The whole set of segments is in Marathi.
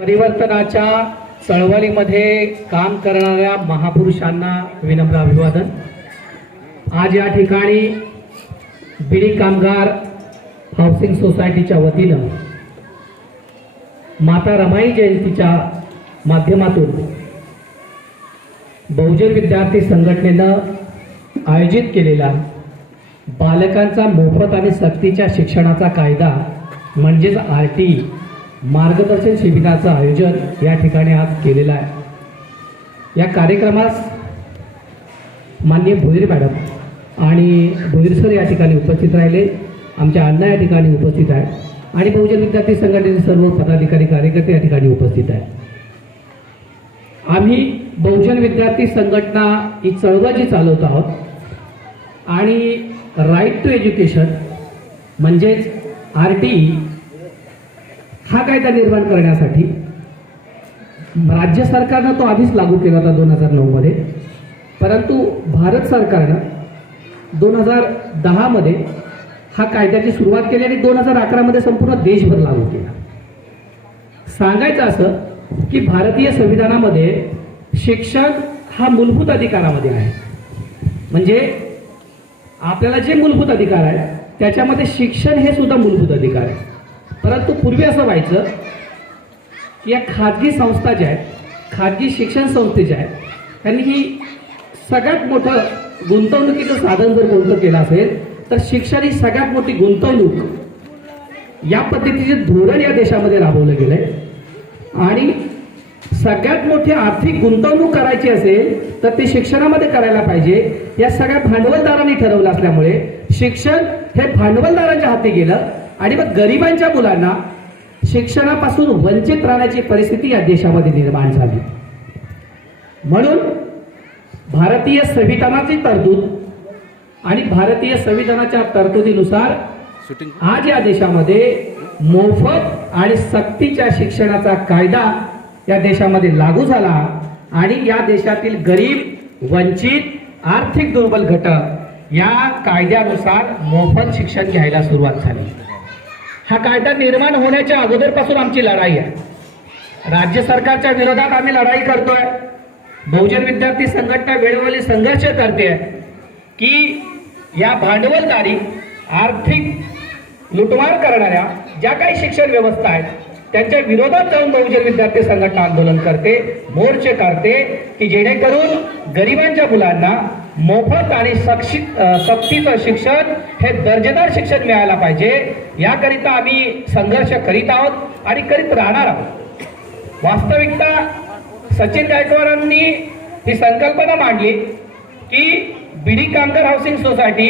परिवर्तनाच्या चळवळीमध्ये काम करणाऱ्या महापुरुषांना विनम्र अभिवादन। आज या ठिकाणी बीडी कामगार हाऊसिंग सोसायटीच्या वतीनं माता रमाई जयंतीच्या माध्यमातून बहुजन विद्यार्थी संघटनेनं आयोजित केलेला बालकांचा मोफत आणि सक्तीच्या शिक्षणाचा कायदा म्हणजेच आरटी मार्गदर्शन शिबिराचं आयोजन या ठिकाणी आज केलेलं आहे। या कार्यक्रमास माननीय भोईर मॅडम आणि भोईर सर या ठिकाणी उपस्थित राहिले, आमच्या अण्णा या ठिकाणी उपस्थित आहे आणि बहुजन विद्यार्थी संघटनेचे सर्व पदाधिकारी कार्यकर्ते या ठिकाणी उपस्थित आहेत। आम्ही बहुजन विद्यार्थी संघटना ही चळवळ जी चालवत आहोत आणि राईट टू एज्युकेशन म्हणजेच आरटी हा कायदा निर्माण करण्यासाठी राज्य सरकारनं तो आधीच लागू केला होता 2009 मध्ये, परंतु भारत सरकारनं 2010 मध्ये हा कायद्याची सुरुवात केली आणि 2011 मध्ये संपूर्ण देशभर लागू केला। सांगायचं असं की भारतीय संविधानामध्ये शिक्षण हा मूलभूत अधिकारामध्ये आहे, म्हणजे आपल्याला जे मूलभूत अधिकार आहे त्याच्यामध्ये शिक्षण हे सुद्धा मूलभूत अधिकार आहे। परंतु पूर्वी असं व्हायचं की या खाजगी संस्था ज्या आहेत, खाजगी शिक्षण संस्थे ज्या आहेत, त्यांनी ही सगळ्यात मोठं गुंतवणुकीचं साधन जर कोणतं केलं असेल तर शिक्षण ही सगळ्यात मोठी गुंतवणूक या पद्धतीचे धोरण या देशामध्ये राबवलं गेलंय। आणि सगळ्यात मोठी आर्थिक गुंतवणूक करायची असेल तर ते शिक्षणामध्ये करायला पाहिजे, या सगळ्या भांडवलदारांनी ठरवलं असल्यामुळे शिक्षण हे भांडवलदारांच्या हाती गेलं आणि मग गरिबांच्या मुलांना शिक्षणापासून वंचित राहण्याची परिस्थिती या देशामध्ये निर्माण झाली। म्हणून भारतीय संविधानाची तरतूद आणि भारतीय संविधानाच्या तरतुदीनुसार आज या देशामध्ये मोफत आणि सक्तीच्या शिक्षणाचा कायदा या देशामध्ये लागू झाला आणि या देशातील गरीब, वंचित, आर्थिक दुर्बल घटक या कायद्यानुसार मोफत शिक्षण घ्यायला सुरुवात झाली। हा कायदा निर्माण होण्याच्या अगोदरपासून आमची लढाई आहे। राज्य सरकारच्या विरोधात आम्ही लढाई करतोय। बहुजन विद्यार्थी संघटना वेळोवेळी संघर्ष करते की या भांडवलदारी आर्थिक लुटमार करणाऱ्या ज्या काही शिक्षण व्यवस्था आहेत त्यांच्या विरोधात जाऊन बहुजन विद्यार्थी संघटना आंदोलन करते, मोर्चे करते की जेणेकरून गरिबांच्या मुलांना मोफत आणि सक्तीचं शिक्षण हे दर्जेदार शिक्षण मिळायला पाहिजे। याकरिता आम्ही संघर्ष करीत आहोत आणि करीत राहणार आहोत। वास्तविकता सचिन गायकवाडांनी ही संकल्पना मांडली की बीडी कामगार हाऊसिंग सोसायटी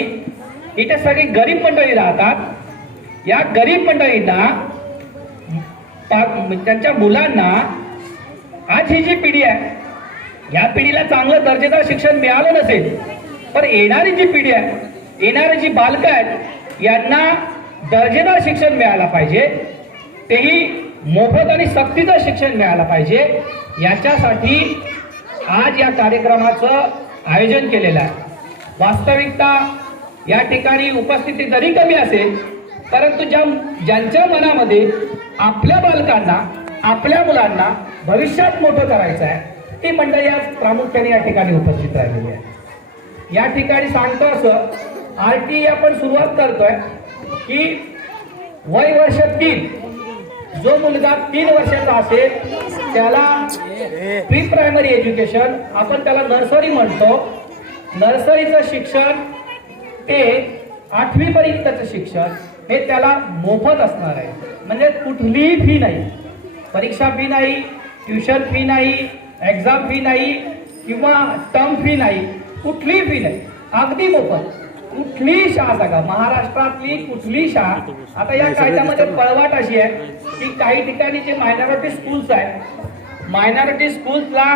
इथे सगळी गरीब मंडळी राहतात, या गरीब मंडळींना त्यांच्या मुलांना आज ही जी पिढी आहे या पिढीला चांगलं दर्जेदार शिक्षण मिळालं नसेल, पण येणारी जी पिढी आहे, येणारी जी बालकं आहेत यांना दर्जेदार शिक्षण मिळायला पाहिजे, तेही मोफत आणि सक्तीचं शिक्षण मिळायला पाहिजे। याच्यासाठी आज या कार्यक्रमाचं आयोजन केलेलं आहे। वास्तविकता या ठिकाणी उपस्थिती जरी कमी असेल परंतु ज्यांच्या मनामध्ये आपल्या बालकांना, आपल्या मुलांना भविष्यात मोठं करायचं आहे ती मंडळी आज प्रामुख्याने या ठिकाणी उपस्थित राहिलेली आहे। या ठिकाणी सांगतो असं आरटी आपण सुरुवात करतोय की वय वर्ष 3, जो मुलगा 3 वर्षाचा असेल त्याला प्री प्रायमरी एज्युकेशन, आपण त्याला नर्सरी म्हणतो, नर्सरीचं शिक्षण ते 8वी पर्यंतचं शिक्षण हे त्याला मोफत असणार आहे। म्हणजे कुठलीही फी नाही, परीक्षा फी नाही, ट्युशन फी नाही, एक्झाम फी नाही किंवा टर्म फी नाही, कुठलीही फी नाही, अगदी मोफत। कुठलीही शाळा सांगा, महाराष्ट्रातली कुठलीही शाळा, आता या कायद्यामध्ये पळवाट अशी आहे की काही ठिकाणी जे मायनॉरिटी स्कूल्स आहेत, मायनॉरिटी स्कूल्सला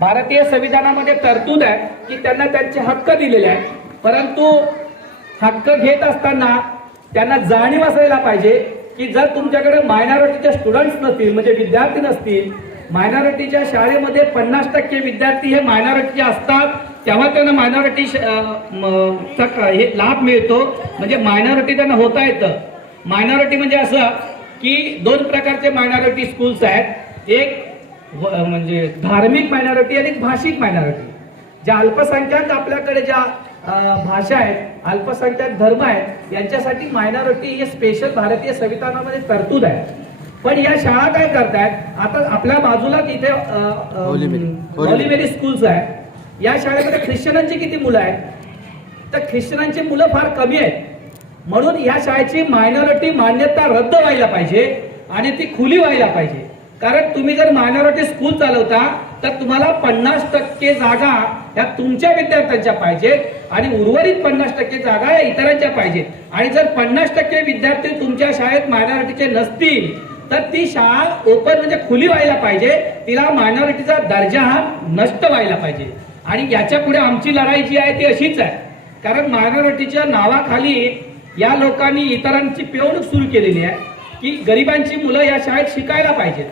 भारतीय संविधानामध्ये तरतूद आहे की त्यांना त्यांचे हक्क दिलेले आहेत, परंतु हक्क घेत असताना त्यांना जाणीव असायला पाहिजे की जर तुमच्याकडे मायनॉरिटीचे स्टुडंट्स नसतील, म्हणजे विद्यार्थी नसतील, मायनॉरिटीच्या शाळेमध्ये 50% विद्यार्थी हे मायनॉरिटीचे असतात तेव्हा त्यांना मायनॉरिटी हे लाभ मिळतो, म्हणजे मायनॉरिटी त्यांना होता येतं। मायनॉरिटी म्हणजे असं की 2 प्रकारचे मायनॉरिटी स्कूल्स आहेत, एक म्हणजे धार्मिक मायनॉरिटी आणि भाषिक मायनॉरिटी. ज्या अल्पसंख्याक आपल्याकडे ज्या भाषा आहेत, अल्पसंख्याक धर्म आहेत, यांच्यासाठी मायनॉरिटी हे स्पेशल भारतीय संविधानामध्ये तरतूद आहे. पण या शाळा काय करतायत, आता आपल्या बाजूला तिथे होली स्कूल्स आहे. या शाळेमध्ये ख्रिश्चनांची किती मुलं आहेत, तर ख्रिश्चनांची मुलं फार कमी आहेत. म्हणून या शाळेची मायनॉरिटी मान्यता रद्द व्हायला पाहिजे आणि ती खुली व्हायला पाहिजे. कारण तुम्ही जर मायनॉरिटी स्कूल चालवता तर तुम्हाला 50% जागा या तुमच्या विद्यार्थ्यांच्या पाहिजेत आणि उर्वरित 50% जागा या इतरांच्या पाहिजेत. आणि जर 50% विद्यार्थी तुमच्या शाळेत मायनॉरिटीचे नसतील तर ती शाळा ओपन म्हणजे खुली व्हायला पाहिजे. तिला मायनॉरिटीचा दर्जा हा नष्ट व्हायला पाहिजे. आणि याच्या पुढे आमची लढाई जी आहे ती अशीच आहे. कारण मायनॉरिटीच्या नावाखाली या लोकांनी इतरांची पिळवणूक सुरू केलेली आहे की गरिबांची मुलं या शाळेत शिकायला पाहिजेत.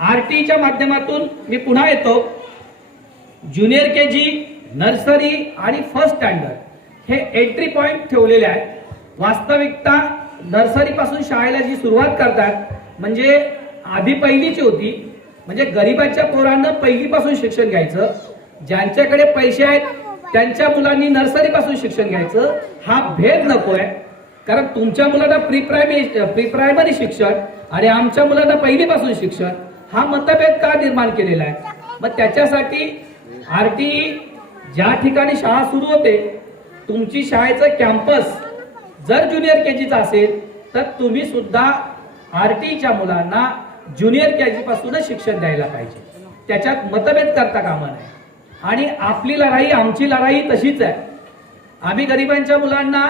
आरटीच्या माध्यमातून मी पुन्हा येतो. ज्युनियर केजी, नर्सरी आणि फर्स्ट स्टँडर्ड हे एंट्री पॉइंट ठेवलेले आहेत. वास्तविकता नर्सरी पासून शाळेला जी सुरुवात करतात म्हणजे आधी पहिलीची होती, म्हणजे गरिबांच्या पोरांना पहिलीपासून शिक्षण घ्यायचं. ज्यांच्याकडे पैसे आहेत त्यांच्या मुलांनी नर्सरी पासून शिक्षण घ्यायचं. हा भेद नकोय. कारण तुमच्या मुलांना प्री प्रायमरी शिक्षण आणि आमच्या मुलांना पहिलीपासून शिक्षण, हा मतभेद का निर्माण केलेला आहे. मग त्याच्यासाठी आरटी ज्या ठिकाणी शाळा सुरू होते, तुमची शाळेचं कॅम्पस जर ज्युनियर केजीचा असेल तर तुम्ही सुद्धा आरटीच्या मुलांना ज्युनियर केजी पासूनच शिक्षण द्यायला पाहिजे. त्याच्यात मतभेद करता कामा नये. आणि आपली लढाई, आमची लढाई तशीच आहे. आम्ही गरिबांच्या मुलांना,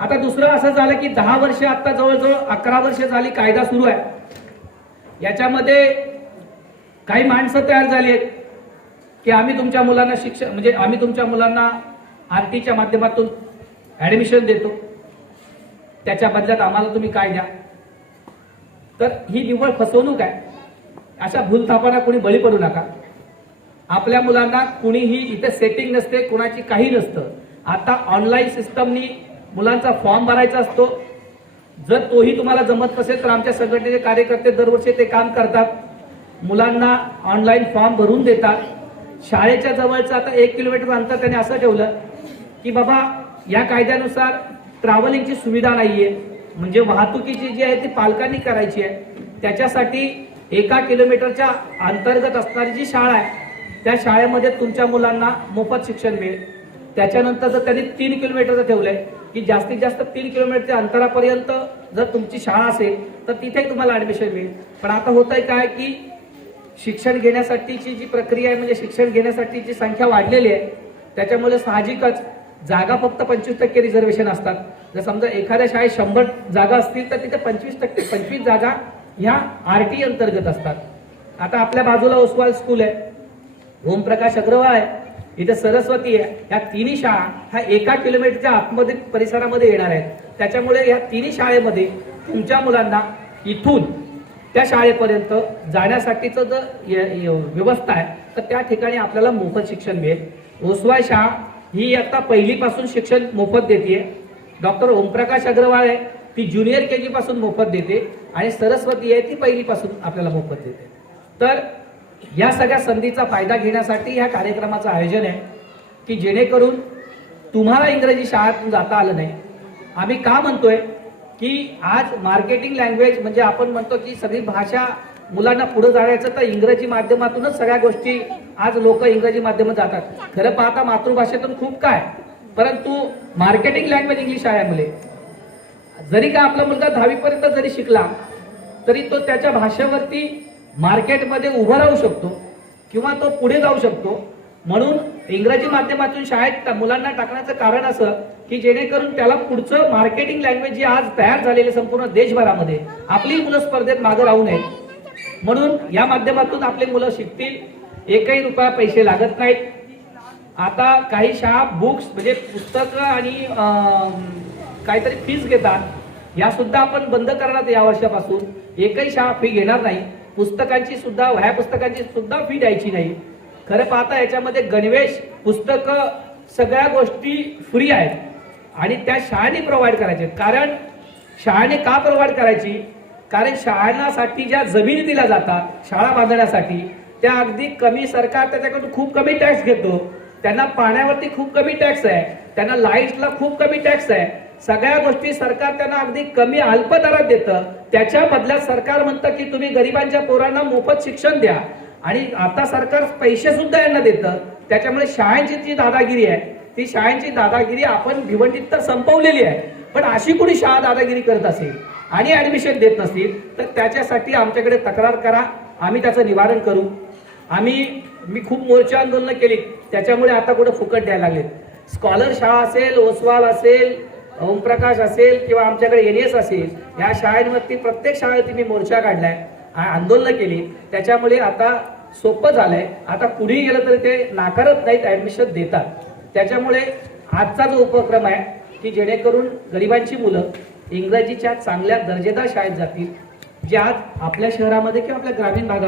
आता दुसरं असं झालं की 10 वर्ष, आता जवळजवळ 11 वर्ष झाली कायदा सुरू आहे. याच्यामध्ये काही माणसं तयार झाली आहेत की आम्ही तुमच्या मुलांना शिक्षण म्हणजे आम्ही तुमच्या मुलांना आरटीच्या माध्यमातून ऍडमिशन देतो, त्याच्या बदल्यात आम्हाला तुम्ही काय द्या. तर ही निव्वळ फसवणूक आहे. अशा भूलथापांना कोणी बळी पडू नका. आपल्या मुलांना कुणीही इथे सेटिंग नसते, कुणाची काही नसतं. आता ऑनलाईन सिस्टमनी मुलांचा फॉर्म भरायचा असतो. जर तोही तुम्हाला जमत नसेल तर आमच्या संघटनेचे कार्यकर्ते दरवर्षी ते काम करतात. मुलांना ऑनलाईन फॉर्म भरून देतात. शाळेच्या जवळचं आता 1 किलोमीटर अंतर त्याने असं ठेवलं की बाबा या कायद्यानुसार ट्रॅव्हलिंगची सुविधा नाहीये, म्हणजे वाहतुकीची जी आहे ती पालकांनी करायची आहे. त्याच्यासाठी 1 किलोमीटरच्या अंतर्गत असणारी जी शाळा आहे त्या शाळेमध्ये तुमच्या मुलांना मोफत शिक्षण मिळेल. त्याच्यानंतर जर त्यांनी 3 किलोमीटरचं ठेवलंय की जास्तीत जास्त 3 किलोमीटरच्या अंतरापर्यंत जर तुमची शाळा असेल तर तिथे तुम्हाला ऍडमिशन मिळेल. पण आता होत आहे काय की शिक्षण घेण्यासाठीची जी प्रक्रिया आहे, म्हणजे शिक्षण घेण्यासाठीची संख्या वाढलेली आहे. त्याच्यामुळे साहजिकच जागा फक्त 25% रिझर्वेशन असतात. जर समजा एखाद्या शाळेत 100 जागा असतील तर तिथे 25% जागा ह्या आरटी अंतर्गत असतात. आता आपल्या बाजूला ओसवाल स्कूल आहे, ओमप्रकाश अग्रवाल आहे, इथे सरस्वती आहे. या तिन्ही शाळा ह्या 1 किलोमीटरच्या आतमध्ये परिसरामध्ये येणार आहेत. त्याच्यामुळे या तिन्ही शाळेमध्ये तुमच्या मुलांना इथून त्या शाळेपर्यंत जाण्यासाठीचं जर व्यवस्था आहे तर त्या ठिकाणी आपल्याला मोफत शिक्षण मिळेल. ओसवाल शाळा ही आता पहिलीपासून शिक्षण मोफत देते. डॉक्टर ओमप्रकाश अग्रवाल आहे ती ज्युनियर केजी पासून मोफत देते आणि सरस्वती आहे ती पहिलीपासून आपल्याला मोफत देते. तर या सगळ्या संधीचा फायदा घेण्यासाठी ह्या कार्यक्रमाचं आयोजन आहे की जेणेकरून तुम्हाला इंग्रजी शाळेतून जाता आलं नाही. आम्ही का म्हणतोय की आज मार्केटिंग लँग्वेज म्हणजे आपण म्हणतो की सगळी भाषा मुलांना पुढे जाण्याचं तर इंग्रजी माध्यमातूनच सगळ्या गोष्टी आज लोक इंग्रजी माध्यमात जातात. खरं पाहता मातृभाषेतून खूप काय, परंतु मार्केटिंग लँग्वेज इंग्लिश आहे. मुले जरी का आपला मुलगा 10वी पर्यंत जरी शिकला तरी तो त्याच्या भाषेवरती मार्केटमध्ये उभा राहू शकतो किंवा तो पुढे जाऊ शकतो. म्हणून इंग्रजी माध्यमातून शाळेत मुलांना टाकण्याचं कारण असं की जेणेकरून त्याला पुढचं मार्केटिंग लँग्वेज जी आज तयार झालेली संपूर्ण देशभरामध्ये, आपली मुलं स्पर्धेत मागे राहू नयेत म्हणून या माध्यमातून आपली मुलं शिकतील. 1ही रुपया पैसे लागत नाहीत. आता काही शाळा बुक्स म्हणजे पुस्तकं आणि काहीतरी फीस घेतात, या सुद्धा आपण बंद करणार या वर्षापासून. 1ही शाळा फी घेणार नाही. पुस्तकांची सुद्धा, वह्या पुस्तकांची सुद्धा फी द्यायची नाही. खरं पाहता याच्यामध्ये गणवेश, पुस्तकं, सगळ्या गोष्टी फ्री आहेत आणि त्या शाळेने प्रोव्हाइड करायच्या. कारण शाळेने का प्रोव्हाइड करायची कारण शाळांसाठी ज्या जमिनी दिल्या जातात शाळा बांधण्यासाठी त्या अगदी कमी, सरकार त्याच्याकडून खूप कमी टॅक्स घेतो. त्यांना पाण्यावरती खूप कमी टॅक्स आहे, त्यांना लाईटला खूप कमी टॅक्स आहे. सगळ्या गोष्टी सरकार त्यांना अगदी कमी अल्प दरात देतं. त्याच्या बदल्यात सरकार म्हणतं की तुम्ही गरिबांच्या पोरांना मोफत शिक्षण द्या, आणि आता सरकार पैसे सुद्धा यांना देतं. त्याच्यामुळे शाळांची जी दादागिरी आहे, ती शाळांची दादागिरी आपण भिवंडीत तर संपवलेली आहे, पण अशी कुणी शाळा दादागिरी करत असेल आणि ऍडमिशन देत नसतील तर त्याच्यासाठी आमच्याकडे तक्रार करा, आम्ही त्याचं निवारण करू. मी खूप मोर्चा आंदोलन केली, त्याच्यामुळे आता कुठे फुकट द्यायला लागले. स्कॉलर शाळा असेल, ओसवाल असेल, ओमप्रकाश असेल किंवा आमच्याकडे NS असेल, या शाळांवरती प्रत्येक शाळेत मी मोर्चा काढलाय, आंदोलन केली. त्याच्यामुळे आता सोपं झालंय, आता कुठेही गेलं तरी ते नाकारत नाहीत, ऍडमिशन देतात. त्याच्यामुळे आजचा जो उपक्रम आहे की जेणेकरून गरिबांची मुलं इंग्रजीच्या चांगल्या दर्जेदार शाळेत जातील, जे आज आपल्या शहरामध्ये किंवा आपल्या ग्रामीण भागात